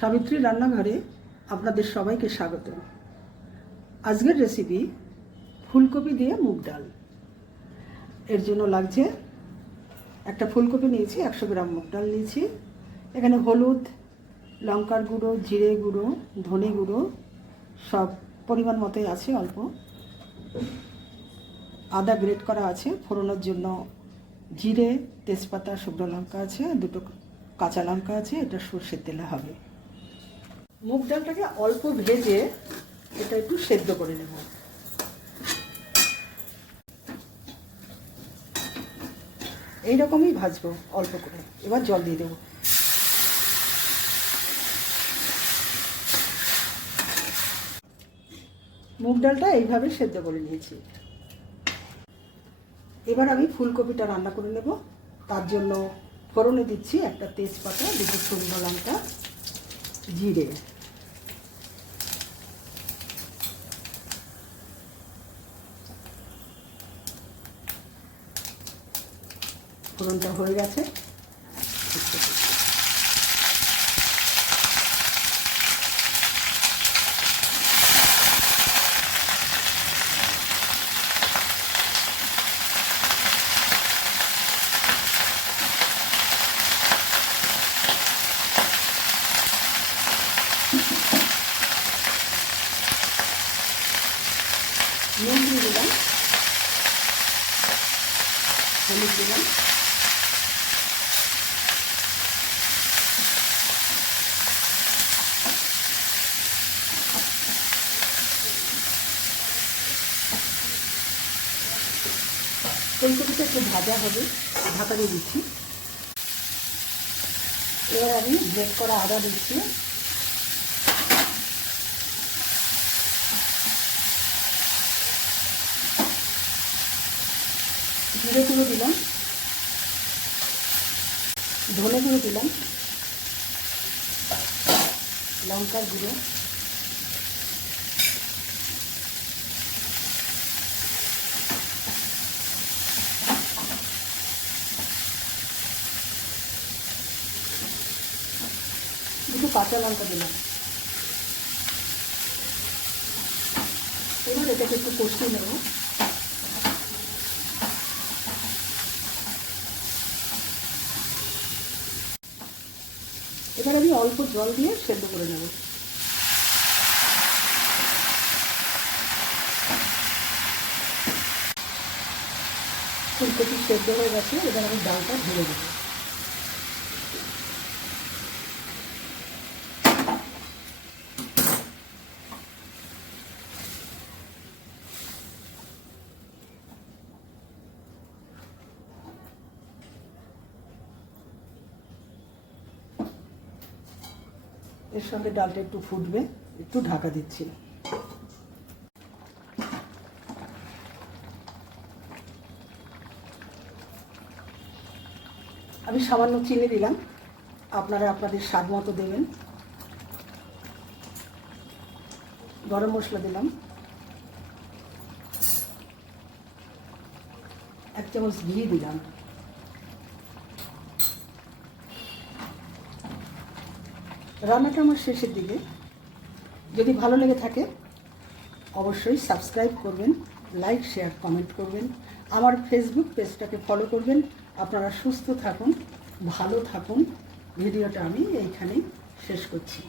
সাবিত্রী রান্নাঘরে আপনাদের সবাইকে স্বাগত। আজকের রেসিপি ফুলকপি দিয়ে মুগ ডাল। এর জন্য লাগছে একটা ফুলকপি নিয়েছি, 100 গ্রাম মুগ ডাল নিয়েছি, এখানে হলুদ, লঙ্কার গুঁড়ো, জিরে গুঁড়ো, ধনে গুঁড়ো সব পরিমাণ মতোই আছে, অল্প আদা গ্রেট করা আছে, ফোড়নের জন্য জিরে, তেজপাতা, শুকনো লঙ্কা আছে, দুটো কাঁচা লঙ্কা আছে, এটা সর্ষের তেলে হবে। মুগ ডালটাকে অল্প ভেজে এটা একটু সেদ্ধ করে নেব। এইরকমই ভাজবো অল্প করে। এবার জল দিয়ে দেবো। মুগ ডালটা এইভাবে সেদ্ধ করে নিয়েছি। এবার আমি ফুলকপিটা রান্না করে নেব। তার জন্য ফোড়নে দিচ্ছি একটা তেজপাতা, দুটো শুকনো লঙ্কা, জিরে। ফোড়নটা হয়ে গেছে। নুন দিয়ে দিলাম, হলুদ দিলাম, ফুলকপিটা একটু ভাজা হবে, ঢাকা দিয়ে দিচ্ছি। এবার আমি গ্রেট করা আদা দিচ্ছি, জিরে গুঁড়ো দিলাম, ধনে গুঁড়ো দিলাম, লঙ্কার গুঁড়ো, দুটো কাঁচা লঙ্কা দিলাম। এবার এটাকে একটু কষিয়ে নেব। এবার আমি অল্প জল দিয়ে সেদ্ধ করে নেব। ফুলকপি সেদ্ধ হয়ে গেছে, এবার আমি ডালটা ঢেলে দেবো। এর সঙ্গে ডালটা একটু ফুটবে, একটু ঢাকা দিচ্ছি। আমি সামান্য চিনি দিলাম, আপনারা আপনাদের স্বাদ মতো দেবেন। গরম মশলা দিলাম, 1 চামচ ঘি দিলাম। রান্নাটা আমার শেষের দিকে। যদি ভালো লেগে থাকে অবশ্যই সাবস্ক্রাইব করবেন, লাইক, শেয়ার, কমেন্ট করবেন। আমার ফেসবুক পেজটাকে ফলো করবেন। আপনারা সুস্থ থাকুন, ভালো থাকুন। ভিডিওটা আমি এইখানেই শেষ করছি।